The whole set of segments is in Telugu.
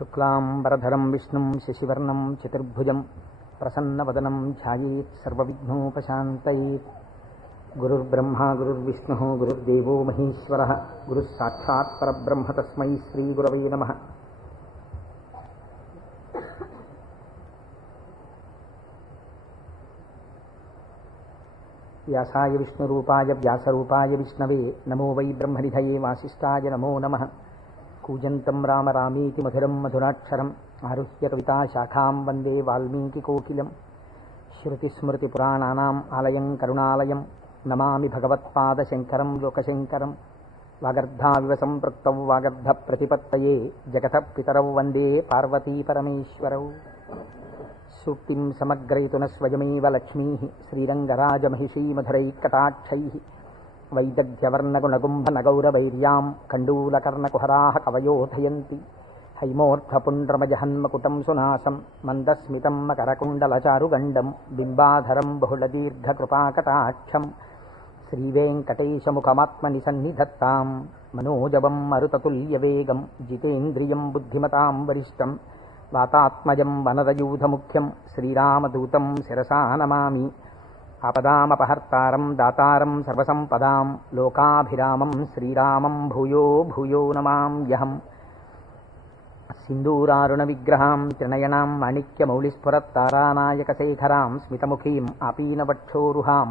శుక్లాంబరధరం విష్ణుం శశివర్ణం చతుర్భుజం ప్రసన్నవదనం ధ్యాయేత్ సర్వవిఘ్నోపశాంతయేత్. గురుర్బ్రహ్మా గురుర్విష్ణుః గురుర్దేవో మహేశ్వరః గురుః సాక్షాత్ పరబ్రహ్మ తస్మై శ్రీగురవే నమః. వ్యాసాయ విష్ణురూపాయ వ్యాసరూపాయ విష్ణవే నమో వై బ్రహ్మనిధయే వాసిష్ఠాయ నమో నమః. కూజంతం రామ రామేతి మధురం మధురాక్షరం ఆరుహ్య కవితాశాఖాం వందే వాల్మీకికోకిలం. శృతిస్మృతిపురాణానాం ఆలయం కరుణాలయం నమామి భగవత్పాదశంకరం లోకశంకరం. వాగర్ధావివ సంపృక్తౌ వాగర్ధప్రతిపత్తయే జగతః పితరౌ వందే పార్వతీపరమేశ్వరౌ. సూక్తిం సమగ్రయతున స్వయమేవ లక్ష్మీః శ్రీరంగరాజమహిషీమధురైకటాక్షైః. వైదగ్ధ్యవర్ణగుణగుంభనగౌరవైర్యాం కండూలకర్ణకుహరాः కవయోధయంతి. హైమోర్ధ్వపుండ్రమజహన్మకుటం సునాసం మందస్మితం మకరకుండలచారుగండం బింబాధరం బహుళదీర్ఘకృపాకటాక్షం. శ్రీవేంకటేశముఖమాత్మని సన్నిధత్తాం మనోజవం మరుతతుల్యవేగం జితేంద్రియం బుద్ధిమతాం వరిష్టం. వాతాత్మజం వనరయూధముఖ్యం శ్రీరామదూతం శిరసా నమామి. ఆపదామపహర్తారం దాతారం సర్వసంపదాం లోకాభిరామం శ్రీరామం భూయో భూయో నమామ్యహం. సింధూరారుణ విగ్రహాం త్రినయనాం మాణిక్యమౌళిస్ఫురత్తారానాయకశేఖరాం స్మితముఖీం ఆపీనవక్షోరుహాం.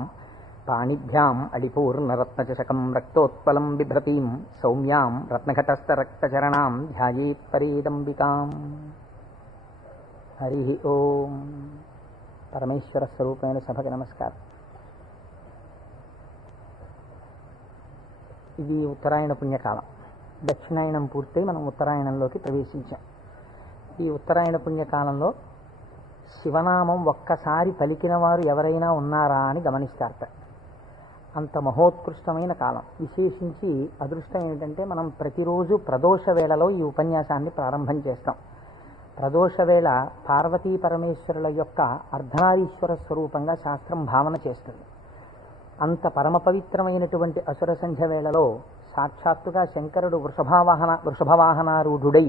పాణిభ్యాం అళిపూర్ణరత్నచషకం రక్తోత్పలం బిభ్రతీం సౌమ్యాం రత్నఘటస్థరక్తచరణాం ధ్యాయేత్ పరేదంబికాం. హరి ఓం. పరమేశ్వర స్వరూపమైన సభకి నమస్కారం. ఇది ఉత్తరాయణ పుణ్యకాలం. దక్షిణాయనం పూర్తయి మనం ఉత్తరాయణంలోకి ప్రవేశించాం. ఈ ఉత్తరాయణ పుణ్యకాలంలో శివనామం ఒక్కసారి పలికిన వారు ఎవరైనా ఉన్నారా అని గమనిస్తారట. అంత మహోత్కృష్టమైన కాలం. విశేషించి అదృష్టం ఏంటంటే మనం ప్రతిరోజు ప్రదోష వేళలో ఈ ఉపన్యాసాన్ని ప్రారంభం చేస్తాం. ప్రదోష వేళ పార్వతీ పరమేశ్వరుల యొక్క అర్ధనారీశ్వర స్వరూపంగా శాస్త్రం భావన చేస్తుంది. అంత పరమ పవిత్రమైనటువంటి అసుర సంధ్య వేళలో సాక్షాత్తుగా శంకరుడు వృషభవాహనారూఢుడై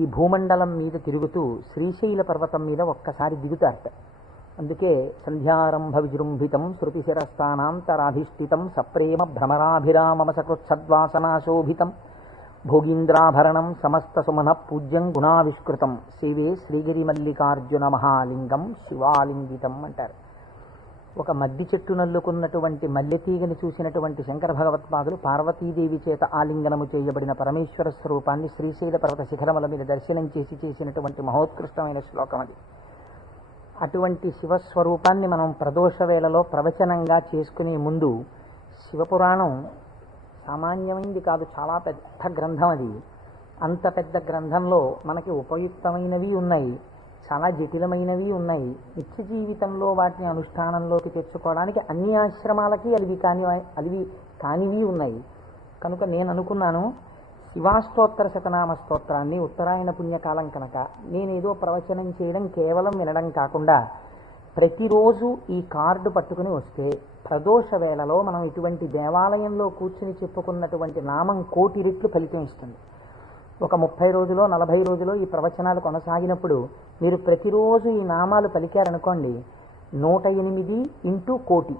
ఈ భూమండలం మీద తిరుగుతూ శ్రీశైల పర్వతం మీద ఒక్కసారి దిగుతారట. అందుకే సంధ్యారంభ విజృంభితం శృతిశిరస్థానాంతరాధిష్ఠితం సప్రేమ భ్రమరాభిరామమసకృత్సద్వాసనాశోభితం భోగీంద్రాభరణం సమస్త సుమన పూజ్యం గుణావిష్కృతం సేవే శ్రీగిరి మల్లికార్జున మహాలింగం శివాలింగితం అంటారు. ఒక మద్ది చెట్టు నల్లుకున్నటువంటి మల్లెతీగని చూసినటువంటి శంకర భగవత్పాదులు పార్వతీదేవి చేత ఆలింగనము చేయబడిన పరమేశ్వర స్వరూపాన్ని శ్రీశైల పర్వత శిఖరముల మీద దర్శనం చేసినటువంటి మహోత్కృష్టమైన శ్లోకం అది. అటువంటి శివస్వరూపాన్ని మనం ప్రదోష వేళలో ప్రవచనంగా చేసుకునే ముందు శివపురాణం సామాన్యమైంది కాదు, చాలా పెద్ద గ్రంథం అది. అంత పెద్ద గ్రంథంలో మనకి ఉపయుక్తమైనవి ఉన్నాయి, చాలా జటిలమైనవి ఉన్నాయి. నిత్య జీవితంలో వాటిని అనుష్ఠానంలోకి తెచ్చుకోవడానికి అన్ని ఆశ్రమాలకి అలివి కానివి ఉన్నాయి. కనుక నేను అనుకున్నాను, శివాష్టోత్తర శతనామ స్తోత్రాన్ని ఉత్తరాయణ పుణ్యకాలం కనుక నేనేదో ప్రవచనం చేయడం కేవలం వినడం కాకుండా ప్రతిరోజు ఈ కార్డు పట్టుకుని వస్తే ప్రదోష వేళలో మనం ఇటువంటి దేవాలయంలో కూర్చుని చెప్పుకున్నటువంటి నామం 1,000,000 రెట్లు ఫలితం ఇస్తుంది. ఒక 30 రోజులో 40 రోజులో ఈ ప్రవచనాలు కొనసాగినప్పుడు మీరు ప్రతిరోజు ఈ నామాలు పలికారనుకోండి, 108 ఇంటూ 1,000,000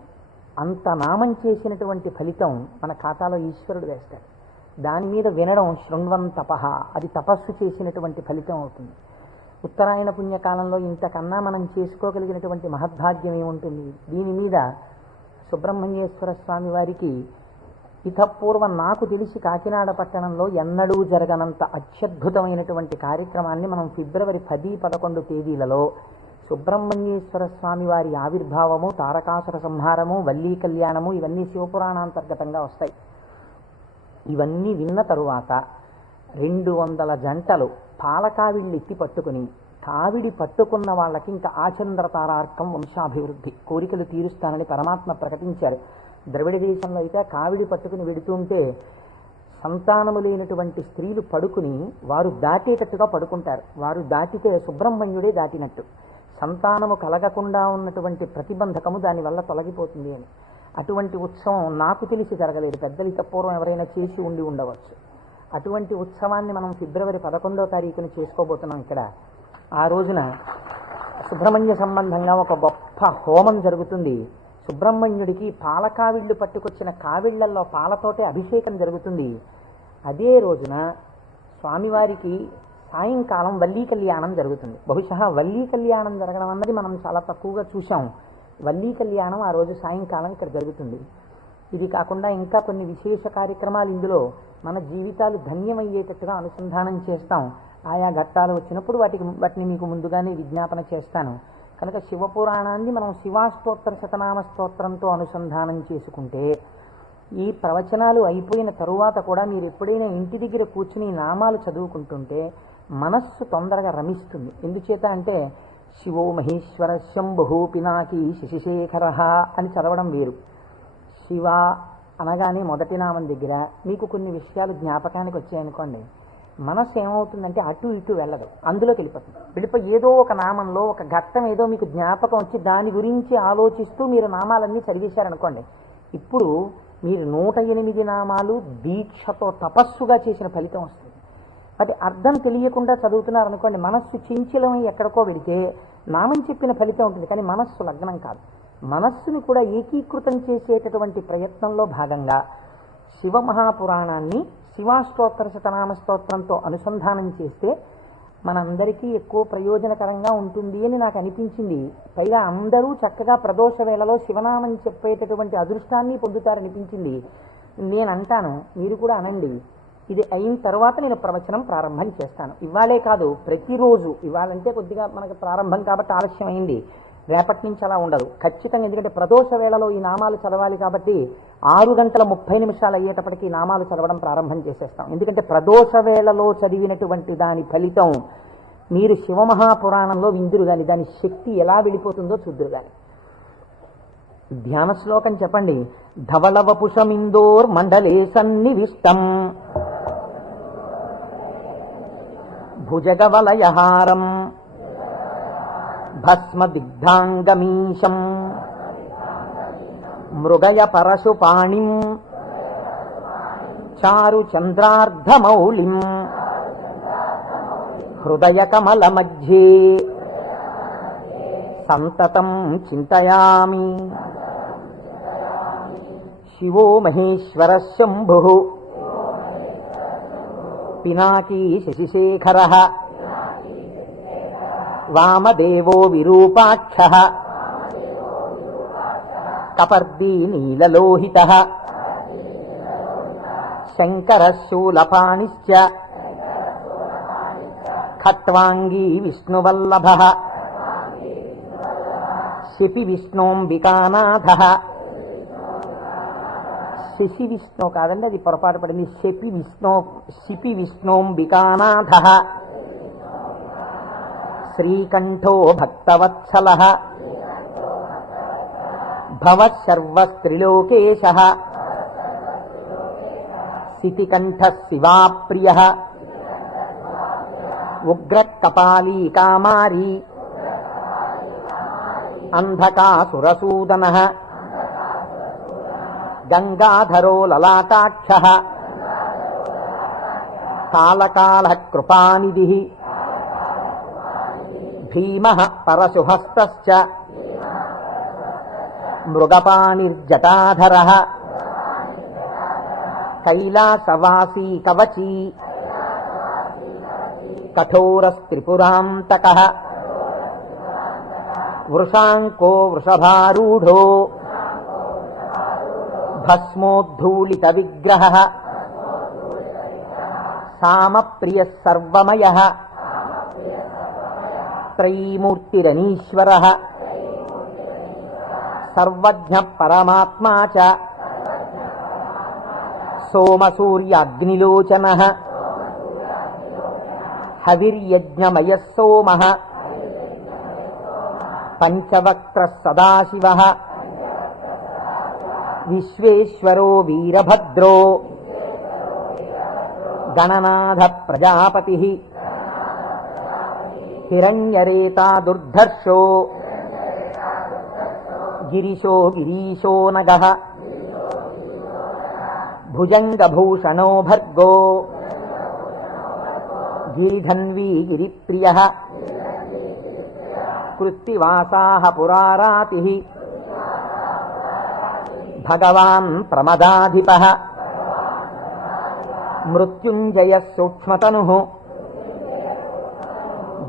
అంత నామం చేసినటువంటి ఫలితం మన ఖాతాలో ఈశ్వరుడు వేస్తాడు. దాని మీద వినడం శృణ్వం తపః, అది తపస్సు చేసినటువంటి ఫలితం అవుతుంది. ఉత్తరాయణ పుణ్యకాలంలో ఇంతకన్నా మనం చేసుకోగలిగినటువంటి మహద్భాగ్యం ఏముంటుంది? దీని మీద సుబ్రహ్మణ్యేశ్వర స్వామి వారికి ఇతపూర్వం నాకు తెలిసి కాకినాడ పట్టణంలో ఎన్నడూ జరగనంత అత్యద్భుతమైనటువంటి కార్యక్రమాన్ని మనం ఫిబ్రవరి 10, 11 తేదీలలో సుబ్రహ్మణ్యేశ్వర స్వామి వారి ఆవిర్భావము, తారకాసుర సంహారము, వల్లీ కళ్యాణము ఇవన్నీ శివపురాణాంతర్గతంగా వస్తాయి. ఇవన్నీ విన్న తరువాత 200 జంటలు పాలకావిళ్ళు ఎత్తి పట్టుకుని, కావిడి పట్టుకున్న వాళ్ళకి ఇంకా ఆచంద్రతారార్కం వంశాభివృద్ధి కోరికలు తీరుస్తానని పరమాత్మ ప్రకటించారు. ద్రవిడ దేశంలో అయితే కావిడి పట్టుకుని వెడుతుంటే సంతానము లేనటువంటి స్త్రీలు పడుకుని వారు దాటేటట్టుగా పడుకుంటారు. వారు దాటితే సుబ్రహ్మణ్యుడే దాటినట్టు. సంతానము కలగకుండా ఉన్నటువంటి ప్రతిబంధకము దానివల్ల తొలగిపోతుంది అని. అటువంటి ఉత్సవం నాకు తెలిసి జరగలేదు. పెద్దలు పూర్వం ఎవరైనా చేసి ఉండవచ్చు. అటువంటి ఉత్సవాన్ని మనం ఫిబ్రవరి 11వ తారీఖున చేసుకోబోతున్నాం ఇక్కడ. ఆ రోజున సుబ్రహ్మణ్య సంబంధంగా ఒక గొప్ప హోమం జరుగుతుంది. సుబ్రహ్మణ్యుడికి పాలకావిళ్ళు పట్టుకొచ్చిన కావిళ్లల్లో పాలతోటే అభిషేకం జరుగుతుంది. అదే రోజున స్వామివారికి సాయంకాలం వల్లీ కళ్యాణం జరుగుతుంది. బహుశా వల్లీ కళ్యాణం జరగడం అన్నది మనం చాలా తక్కువగా చూసాం. వల్లీ కళ్యాణం ఆ రోజు సాయంకాలం ఇక్కడ జరుగుతుంది. ఇది కాకుండా ఇంకా కొన్ని విశేష కార్యక్రమాలు ఇందులో మన జీవితాలు ధన్యమయ్యేటట్టుగా అనుసంధానం చేస్తాం. ఆయా ఘట్టాలు వచ్చినప్పుడు వాటిని మీకు ముందుగానే విజ్ఞాపన చేస్తాను. కనుక శివపురాణాన్ని మనం శివాష్టోత్తర శతనామ స్తోత్రంతో అనుసంధానం చేసుకుంటే ఈ ప్రవచనాలు అయిపోయిన తరువాత కూడా మీరు ఎప్పుడైనా ఇంటి దగ్గర కూర్చుని నామాలు చదువుకుంటుంటే మనస్సు తొందరగా రమిస్తుంది. ఎందుచేత అంటే శివో మహేశ్వర శంభు పినాకి శశిశేఖర అని చదవడం వేరు. శివ అనగానే మొదటి నామం దగ్గర మీకు కొన్ని విషయాలు జ్ఞాపకానికి వచ్చాయనుకోండి, మనస్సు ఏమవుతుందంటే అటు ఇటు వెళ్ళదు, అందులోకి వెళ్ళిపోయి ఏదో ఒక నామంలో ఒక ఘట్టం ఏదో మీకు జ్ఞాపకం వచ్చి దాని గురించి ఆలోచిస్తూ మీరు నామాలన్నీ చదివేశారనుకోండి, ఇప్పుడు మీరు 108 నామాలు దీక్షతో తపస్సుగా చేసిన ఫలితం వస్తుంది. అది అర్థం తెలియకుండా చదువుతున్నారనుకోండి, మనస్సు చించలమై ఎక్కడికో వెళితే నామం చెప్పిన ఫలితం ఉంటుంది, కానీ మనస్సు లగ్నం కాదు. మనస్సుని కూడా ఏకీకృతం చేసేటటువంటి ప్రయత్నంలో భాగంగా శివమహాపురాణాన్ని శివాష్టోత్తర శతనామ స్తోత్రంతో అనుసంధానం చేస్తే మనందరికీ ఎక్కువ ప్రయోజనకరంగా ఉంటుంది అని నాకు అనిపించింది. పైగా అందరూ చక్కగా ప్రదోష వేళలో శివనామం చెప్పేటటువంటి అదృష్టాన్ని పొందుతారనిపించింది. నేను అంటాను, మీరు కూడా అనండి. ఇది అయిన తర్వాత నేను ప్రవచనం ప్రారంభం చేస్తాను. ఇవాళే కాదు, ప్రతిరోజు. ఇవాళంటే కొద్దిగా మనకు ప్రారంభం కాబట్టి ఆలస్యం అయింది, రేపటి నుంచి అలా ఉండదు ఖచ్చితంగా. ఎందుకంటే ప్రదోష వేళలో ఈ నామాలు చదవాలి కాబట్టి 6:30 అయ్యేటప్పటికి ఈ నామాలు చదవడం ప్రారంభం చేసేస్తాం. ఎందుకంటే ప్రదోష వేళలో చదివినటువంటి దాని ఫలితం మీరు శివమహాపురాణంలో విందురు కానీ దాని శక్తి ఎలా వెళ్ళిపోతుందో చూద్దురు కానీ. ధ్యాన శ్లోకం చెప్పండి. ధవళవపుషమిందోర్ మండలే సన్నివిష్టం భుజగవలయహారం భస్మదిగ్ధాంగమీశం మృగయ పరశుపాణిం చారు చంద్రార్ధమౌళిం హృదయ కమల మధ్యే సంతతం చింతయామి. శివో మహేశ్వర శంభు పినాకీ శశిశేఖర వామదేవో విరూపాక్ష కపర్దీ నీలలోహిత శంకర శూలపాణిశ్చ ఖట్వాంగీ విష్ణువల్లభ శిపి విష్ణోంబికానాథ. శశి విష్ణు కాదండి, అది పొరపాటు పడింది. శిపి విష్ణోంబికానాథ శ్రీకంఠో భక్తవత్సల భవశర్వస్త్రిలోకేశ సితికంఠ శివాప్రియ ఉగ్రకపాలీ కామారీ అంధకాసురసూదన గంగాధరో లలాటాక్ష కాళకాల కృపానిధి భీమ పరశుహస్త మృగపాణిర్జటాధర కైలాసవాసీ కవచీ కఠోరస్త్రిపురాంతక వృషాంకో వృషభారూఢో భస్మోద్ధూళిత విగ్రహ సామప్రియ సర్వమయ త్రైమూర్తిరనీశ్వర సర్వజ్ఞ పరమాత్మా చ సోమసూర్యాగ్నిలోచన హవిర్యజ్ఞమయ సోమ పంచవక్త్ర సదాశివ విశ్వేశ్వరో వీరభద్రో గణనాథ ప్రజాపతి హిరణ్యరేతా దుర్ధర్షో గిరిశో గిరీశో నగః భుజంగభూషణో భర్గో గిరిధన్వీ గిరిప్రియ కృత్తివాసాః పురారాతిః భగవాన్ ప్రమదాధిపః మృత్యుంజయః సూక్ష్మతనుః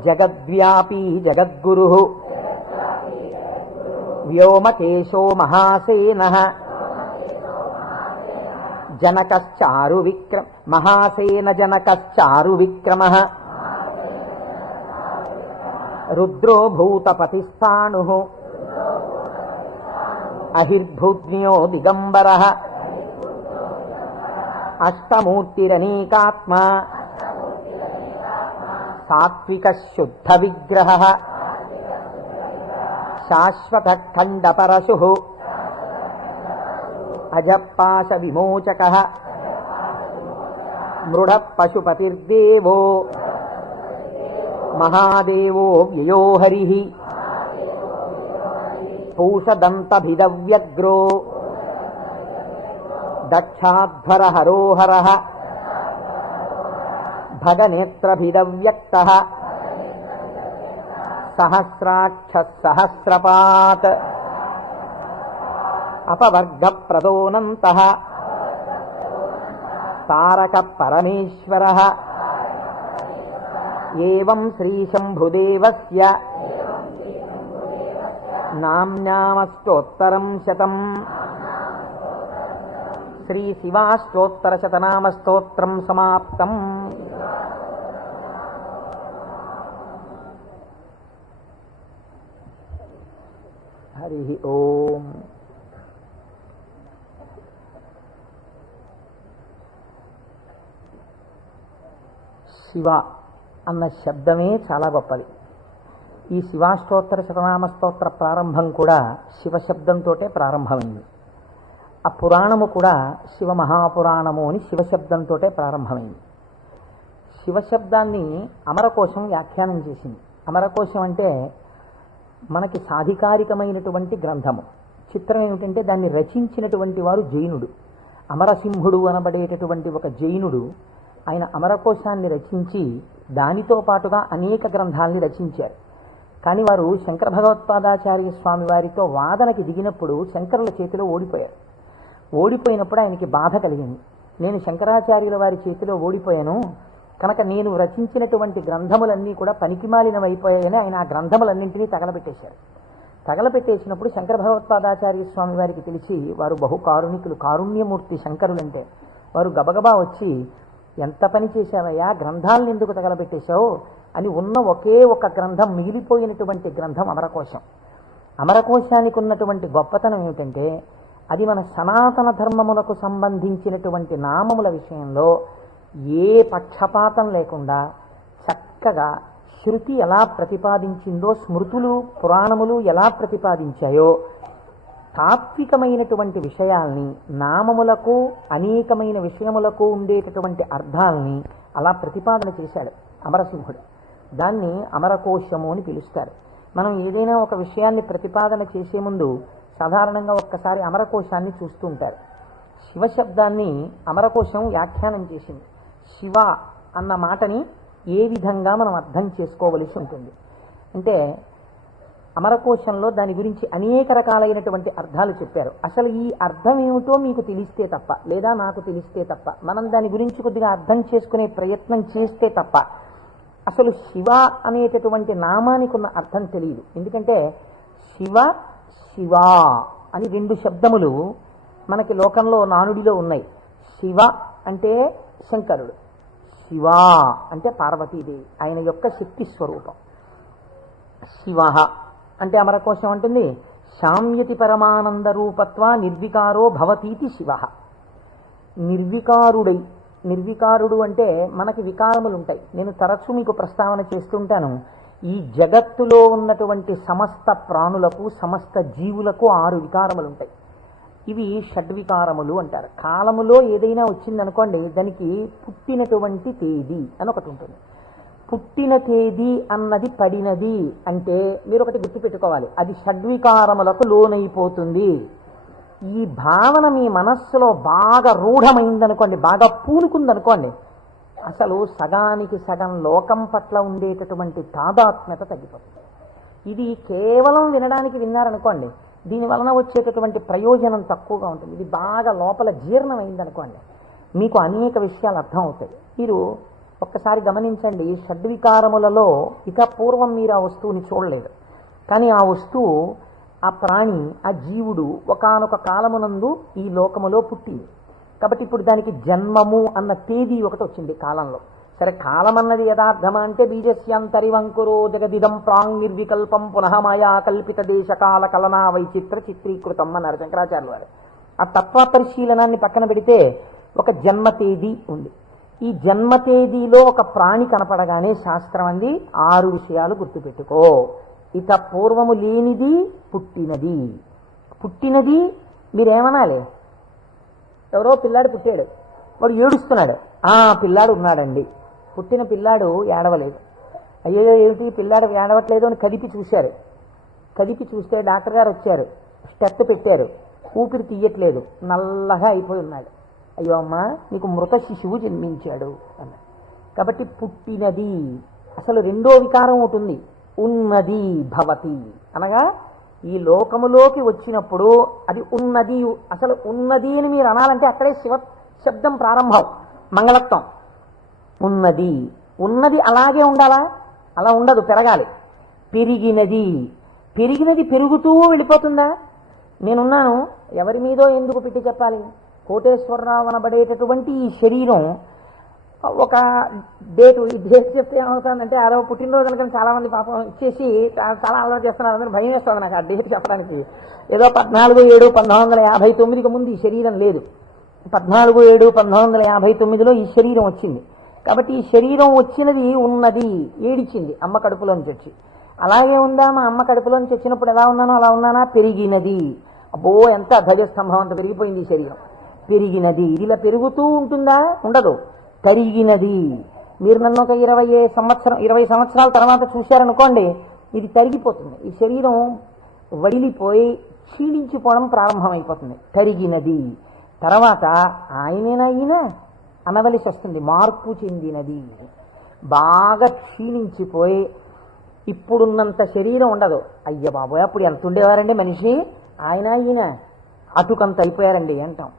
జగద్వ్యాపీ జగద్గురుః వ్యోమకేశో మహాసేనః జనకశ్చారు విక్రమ మహాసేన జనకశ్చారు విక్రమః రుద్రో భూతపతిస్థాణుః అహిర్భూజ్ఞో దిగంబరః అష్టమూర్తిరనేకాత్మా సాత్విక శుద్ధ విగ్రహః శాశ్వత ఖండపరశుః అజపాశ విమోచకః మృఢ పశుపతిర్దేవో మహాదేవో వ్యయో హరిః పూషదంతభిదవ్యగ్రో దక్షాధ్వర హరోహరః భగనేత్రభిదవ్యక్తః సహస్రాక్ష సహస్రపాత్ అపవర్గప్రదోనంతః తారక పరమేశ్వరః ఏవం శ్రీశంభుదేవస్య నామ్నామస్తోత్తరం శతం. శ్రీ శివాష్టోత్తరశతనామస్తోత్రం సమాప్తం. హరి ఓం. శివ అన్న శబ్దమే చాలా గొప్పది. ఈ శివాష్టోత్తర శతనామ స్తోత్ర ప్రారంభం కూడా శివశబ్దంతో ప్రారంభమైంది. ఆ పురాణము కూడా శివ మహాపురాణము అని శివశబ్దంతో ప్రారంభమైంది. శివశబ్దాన్ని అమరకోశం వ్యాఖ్యానం చేసింది. అమరకోశం అంటే మనకి సాధికారికమైనటువంటి గ్రంథము. చిత్రం ఏమిటంటే దాన్ని రచించినటువంటి వారు జైనుడు. అమరసింహుడు అనబడేటటువంటి ఒక జైనుడు ఆయన అమరకోశాన్ని రచించి దానితో పాటుగా అనేక గ్రంథాలని రచించారు. కానీ వారు శంకర భగవత్పాదాచార్య స్వామి వారితో వాదనకి దిగినప్పుడు శంకరుల చేతిలో ఓడిపోయారు. ఓడిపోయినప్పుడు ఆయనకి బాధ కలిగింది. నేను శంకరాచార్యుల వారి చేతిలో ఓడిపోయాను కనుక నేను రచించినటువంటి గ్రంథములన్నీ కూడా పనికిమాలినవైపోయాయని ఆయన ఆ గ్రంథములన్నింటినీ తగలబెట్టేశారు. తగలబెట్టేసినప్పుడు శంకర భగవత్పాదాచార్య స్వామి వారికి తెలిసి వారు బహు కారుణికులు, కారుణ్యమూర్తి శంకరులంటే. వారు గబగబా వచ్చి, ఎంత పని చేశావయ్యా, గ్రంథాలను ఎందుకు తగలబెట్టేశావు అని ఉన్న ఒకే ఒక గ్రంథం, మిగిలిపోయినటువంటి గ్రంథం అమరకోశం. అమరకోశానికి ఉన్నటువంటి గొప్పతనం ఏమిటంటే అది మన సనాతన ధర్మములకు సంబంధించినటువంటి నామముల విషయంలో ఏ పక్షపాతం లేకుండా చక్కగా శృతి ఎలా ప్రతిపాదించిందో, స్మృతులు పురాణములు ఎలా ప్రతిపాదించాయో తాత్వికమైనటువంటి విషయాల్ని, నామములకు అనేకమైన విషయములకు ఉండేటటువంటి అర్థాలని అలా ప్రతిపాదన చేశాడు అమరసింహుడు. దాన్ని అమరకోశము అని పిలుస్తారు. మనం ఏదైనా ఒక విషయాన్ని ప్రతిపాదన చేసే ముందు సాధారణంగా ఒక్కసారి అమరకోశాన్ని చూస్తూ ఉంటారు. శివశబ్దాన్ని అమరకోశం వ్యాఖ్యానం చేసింది. శివ అన్న మాటని ఏ విధంగా మనం అర్థం చేసుకోవలసి ఉంటుంది అంటే అమరకోశంలో దాని గురించి అనేక రకాలైనటువంటి అర్థాలు చెప్పారు. అసలు ఈ అర్థం ఏమిటో మీకు తెలిస్తే తప్ప, లేదా నాకు తెలిస్తే తప్ప, మనం దాని గురించి కొద్దిగా అర్థం చేసుకునే ప్రయత్నం చేస్తే తప్ప అసలు శివ అనేటటువంటి నామానికి ఉన్న అర్థం తెలియదు. ఎందుకంటే శివ శివ అని రెండు శబ్దములు మనకి లోకంలో నానుడిలో ఉన్నాయి. శివ అంటే శంకరుడు, శివ అంటే పార్వతీదేవి, ఆయన యొక్క శక్తి స్వరూపం. శివ అంటే అమరకోశం అంటుంది శామ్యతి పరమానంద రూపత్వ నిర్వికారో భవతీతి శివ. నిర్వికారుడై, నిర్వికారుడు అంటే మనకి వికారములు ఉంటాయి. నేను తరచూ మీకు ప్రస్తావన చేస్తుంటాను. ఈ జగత్తులో ఉన్నటువంటి సమస్త ప్రాణులకు, సమస్త జీవులకు 6 వికారములు ఉంటాయి. ఇవి షడ్వికారములు అంటారు. కాలములో ఏదైనా వచ్చిందనుకోండి, దానికి పుట్టినటువంటి తేదీ అని ఒకటి ఉంటుంది. పుట్టిన తేదీ అన్నది పడినది అంటే మీరు ఒకటి గుర్తుపెట్టుకోవాలి, అది షడ్వికారములకు లోనైపోతుంది. ఈ భావన మీ మనస్సులో బాగా రూఢమైందనుకోండి, బాగా పూనుకుందనుకోండి, అసలు సగానికి సగం లోకం పట్ల ఉండేటటువంటి తాదాత్మ్యత తగ్గిపోతుంది. ఇది కేవలం వినడానికి విన్నారనుకోండి, దీని వలన వచ్చేటటువంటి ప్రయోజనం తక్కువగా ఉంటుంది. ఇది బాగా లోపల జీర్ణమైందనుకోండి, మీకు అనేక విషయాలు అర్థం అవుతాయి. మీరు ఒక్కసారి గమనించండి, షడ్వికారములలో ఇక పూర్వం మీరు ఆ వస్తువుని చూడలేదు, కానీ ఆ వస్తువు, ఆ ప్రాణి, ఆ జీవుడు ఒకానొక కాలమునందు ఈ లోకములో పుట్టింది. కాబట్టి ఇప్పుడు దానికి జన్మము అన్న తేదీ ఒకటి వచ్చింది కాలంలో. సరే, కాలం అన్నది యథార్థమా అంటే బీజస్యాంతరివంకురో జగదిదం ప్రాంగ్ నిర్వికల్పం పునః మాయా కల్పిత దేశకాల కలనా వైచిత్ర చిత్రీకృతం అన్నారు శంకరాచార్యుల వారు. ఆ తత్వ పరిశీలనాన్ని పక్కన పెడితే ఒక జన్మ తేదీ ఉంది. ఈ జన్మ తేదీలో ఒక ప్రాణి కనపడగానే శాస్త్రం అంది 6 విషయాలు గుర్తుపెట్టుకో. ఇక పూర్వము లేనిది పుట్టినది. పుట్టినది మీరేమనాలి? ఎవరో పిల్లాడు పుట్టాడు, వాడు ఏడుస్తున్నాడు, పిల్లాడు ఉన్నాడండి. పుట్టిన పిల్లాడు ఏడవలేదు. అయ్యో ఏమిటి పిల్లాడు ఏడవట్లేదు అని కదిపి చూశారు. కదిపి చూస్తే డాక్టర్ గారు వచ్చారు, స్టెప్ పెట్టారు, ఊపిరి తీయట్లేదు, నల్లగా అయిపోయి ఉన్నాడు. అయ్యో అమ్మా, నీకు మృత శిశువు జన్మించాడు అన్నాడు. కాబట్టి పుట్టినది. అసలు రెండో వికారం ఉంటుంది, ఉన్నది భవతి అనగా ఈ లోకములోకి వచ్చినప్పుడు అది ఉన్నది. అసలు ఉన్నది అని మీరు అనాలంటే అక్కడే శివ శబ్దం ప్రారంభం, మంగళత్వం. ఉన్నది. ఉన్నది అలాగే ఉండాలా? అలా ఉండదు, పెరగాలి. పెరిగినది. పెరిగినది పెరుగుతూ వెళ్ళిపోతుందా? నేనున్నాను, ఎవరి మీదో ఎందుకు పెట్టి చెప్పాలి? కోటేశ్వరరావు అనబడేటటువంటి ఈ శరీరం ఒక డేటు, ఈ డేట్ చెప్తే ఏమవుతుందంటే అదో పుట్టినరోజు కనుక చాలా మంది పాపం ఇచ్చేసి చాలా అలవాటు చేస్తున్నారు. అందరూ భయం వేస్తుంది నాకు ఆ డేట్ చెప్పడానికి. ఏదో 14/7/1959కి ముందు ఈ శరీరం లేదు. 14/7/1959లో ఈ శరీరం వచ్చింది. కాబట్టి ఈ శరీరం వచ్చినది ఉన్నది, ఏడిచింది అమ్మ కడుపులోంచి వచ్చి. అలాగే ఉందా? మా అమ్మ కడుపులోంచి వచ్చినప్పుడు ఎలా ఉన్నానో అలా ఉన్నానా? పెరిగినది. అబ్బో, ఎంత ధ్వజస్తంభం అంత పెరిగిపోయింది ఈ శరీరం. పెరిగినది. ఇది ఇలా పెరుగుతూ ఉంటుందా? ఉండదు. తరిగినది. మీరు నన్ను ఒక 20 సంవత్సరాల తర్వాత చూశారనుకోండి, ఇది తరిగిపోతుంది. ఈ శరీరం వడిలిపోయి క్షీణించిపోవడం ప్రారంభమైపోతుంది. తరిగినది. తర్వాత ఆయనేనా ఈయన అనవలసి వస్తుంది, మార్పు చెందినది. బాగా క్షీణించిపోయి ఇప్పుడున్నంత శరీరం ఉండదు. అయ్య బాబోయ్, అప్పుడు ఎంత ఉండేవారండి మనిషి, ఆయన ఈయన అటుకంత అయిపోయారండి అంటాం.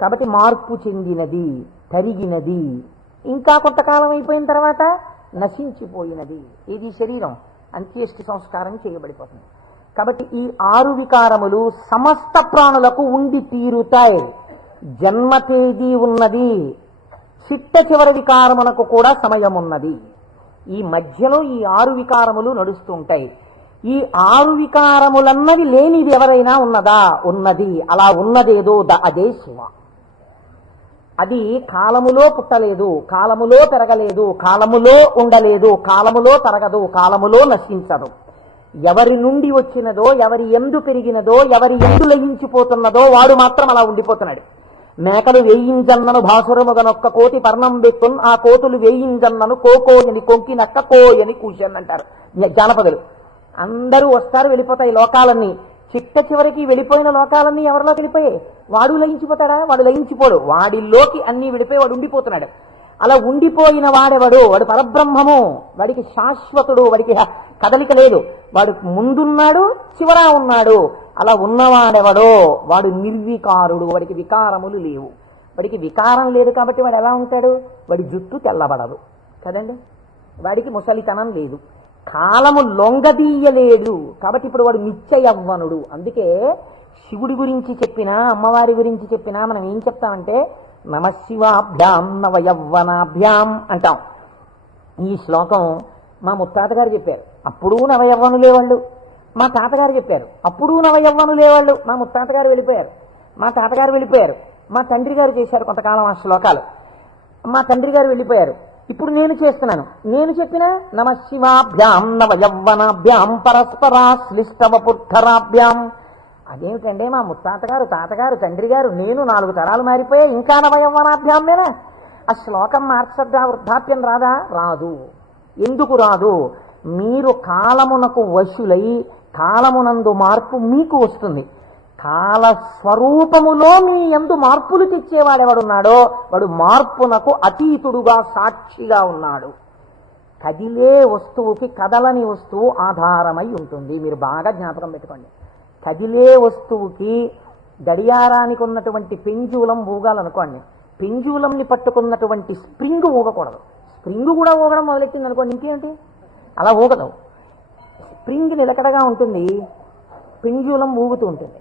కాబట్టి మార్పు చెందినది, తరిగినది. ఇంకా కొంతకాలం అయిపోయిన తర్వాత నశించిపోయినది. ఇది శరీరం అంత్యేష్టి సంస్కారం చేయబడిపోతుంది. కాబట్టి ఈ 6 వికారములు సమస్త ప్రాణులకు ఉండి తీరుతాయి. జన్మ తేదీ ఉన్నది, చిట్ట చివరి వికారమునకు కూడా సమయం ఉన్నది. ఈ మధ్యలో ఈ 6 వికారములు నడుస్తుంటాయి. ఈ 6 వికారములన్నది లేనిది ఎవరైనా ఉన్నదా? ఉన్నది. అలా ఉన్నదేదో అదే శివ. అది కాలములో పుట్టలేదు, కాలములో పెరగలేదు, కాలములో ఉండలేదు, కాలములో తరగదు, కాలములో నశించదు. ఎవరి నుండి వచ్చినదో, ఎవరి ఎందు పెరిగినదో, ఎవరి ఎందు లయించిపోతున్నదో వాడు మాత్రం అలా ఉండిపోతున్నాడు. మేకలు వేయింజన్నను భాసురముగనొక్క కోటి పర్ణం బెక్కున్, ఆ కోతులు వేయింజన్నను కోకోయని కొంకినక్క కోయని కూర్చొని అంటారు జానపదులు. అందరూ వస్తారు, వెళ్ళిపోతాయి లోకాలన్నీ. చిట్ట చివరికి వెళ్ళిపోయిన లోకాలన్నీ ఎవరిలోకి వెళ్ళిపోయాయి? వాడు లయించిపోతాడా? వాడు లయించిపోడు. వాడిలోకి అన్నీ వెళ్ళిపోయి వాడు ఉండిపోతున్నాడు. అలా ఉండిపోయిన వాడెవడు? వాడు పరబ్రహ్మము. వాడికి శాశ్వతుడు, వాడికి కదలిక లేదు. వాడు ముందున్నాడు, చివరా ఉన్నాడు. అలా ఉన్నవాడెవడో వాడు నిర్వికారుడు. వాడికి వికారములు లేవు. వాడికి వికారం లేదు కాబట్టి వాడు ఎలా ఉంటాడు? వాడి జుట్టు తెల్లబడదు కదండి, వాడికి ముసలితనం లేదు, కాలము లొంగదీయలేడు. కాబట్టి ఇప్పుడు వాడు నిత్య యవ్వనుడు. అందుకే శివుడి గురించి చెప్పినా, అమ్మవారి గురించి చెప్పినా మనం ఏం చెప్తామంటే నమశివాభ్యాం నవయవ్వనాభ్యాం అంటాం. ఈ శ్లోకం మా ముత్తాత గారు చెప్పారు, అప్పుడు నవయవ్వనులే వాళ్ళు. మా తాతగారు చెప్పారు, అప్పుడు నవయవ్వనులే వాళ్ళు. మా ముత్తాత గారు వెళ్ళిపోయారు, మా తాతగారు వెళ్ళిపోయారు, మా తండ్రి గారు చేశారు కొంతకాలం ఆ శ్లోకాలు, మా తండ్రి గారు వెళ్ళిపోయారు. ఇప్పుడు నేను చేస్తున్నాను. నేను చెప్పిన నమశివాభ్యాం నవయవ్వనాభ్యాం పరస్పరాశ్లిష్టవపుర్ధరాభ్యాం. అదేమిటంటే మా ముత్తాతగారు, తాతగారు, తండ్రి గారు, నేను 4 తరాలు మారిపోయా, ఇంకా నవయవ్వనాభ్యామేనా? ఆ శ్లోకం మార్చద్దా? వృద్ధాప్యం రాదా? రాదు. ఎందుకు రాదు? మీరు కాలమునకు వశులై కాలమునందు మార్పు మీకు వస్తుంది. కాల స్వరూపములో మీ యందు మార్పులు తెచ్చేవాడెవడున్నాడో వాడు మార్పునకు అతీతుడుగా సాక్షిగా ఉన్నాడు. కదిలే వస్తువుకి కదలని వస్తువు ఆధారమై ఉంటుంది. మీరు బాగా జ్ఞాపకం పెట్టుకోండి. కదిలే వస్తువుకి గడియారానికి ఉన్నటువంటి పెంజూలం ఊగాలనుకోండి, పెంజూలంని పట్టుకున్నటువంటి స్ప్రింగ్ ఊగకూడదు. స్ప్రింగ్ కూడా ఊగడం మొదలెట్టింది అనుకోండి, ఇంకేంటి అలా ఊగదు. స్ప్రింగ్ నిలకడగా ఉంటుంది, పెంజూలం ఊగుతూ ఉంటుంది.